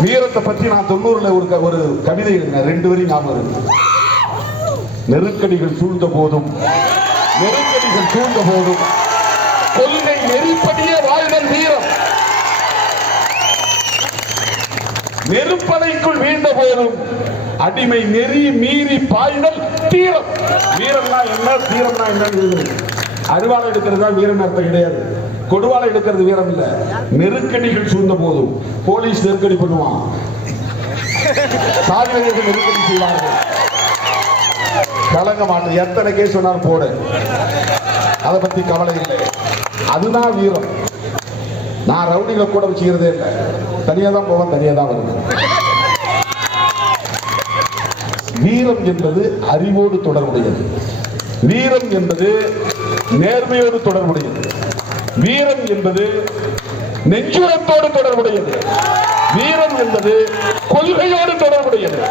வீரத்தை பற்றி நான் தொண்ணூறுல ஒரு க- ஒரு கவிதை எழுதினேன். ரெண்டு வரி ஞாபகம் இருக்கு. நெருக்கடிகள் சூழ்ந்த போதும். நெருக்கடிகள் சூழ்ந்த போதும். கொள்கை நெறிப்படியே வாழ்தல் வீரம். நெருப்பதைக்குள் வீழ்ந்த போதும். அடிமை நெறி மீறி பாய்தல் தீரம் வீரம்னா என்ன? தீரம்னா என்ன அருவாளை எடுக்கிறது தான் வீரம் அர்த்தம் கிடையாது. கொடுவாளை எடுக்கிறது வீரம் இல்ல. நெருக்கடிகள் சூழ்ந்த போதும். போலீஸ் நெருக்கடி பண்ணுவான். சாதனைகள் நெருக்கடி செய்வார்கள். கலங்க மாட்டேன். எத்தனை கேஸ் சொன்னாலும் போடு. அதை பத்தி கவலை இல்லை. அதுதான் வீரம். நான் ரவுடிகளை கூட வச்சுக்கிறதே இல்லை. தனியா தான் போவேன் தனியா தான் வருவேன். வீரம் என்பது அறிவோடு தொடர்புடையது. வீரம் என்பது நேர்மையோடு தொடர்புடையது. வீரம் என்பது நெஞ்சுரத்தோடு தொடர்புடையது. வீரம் என்பது கொள்கையோடு தொடர்புடையது.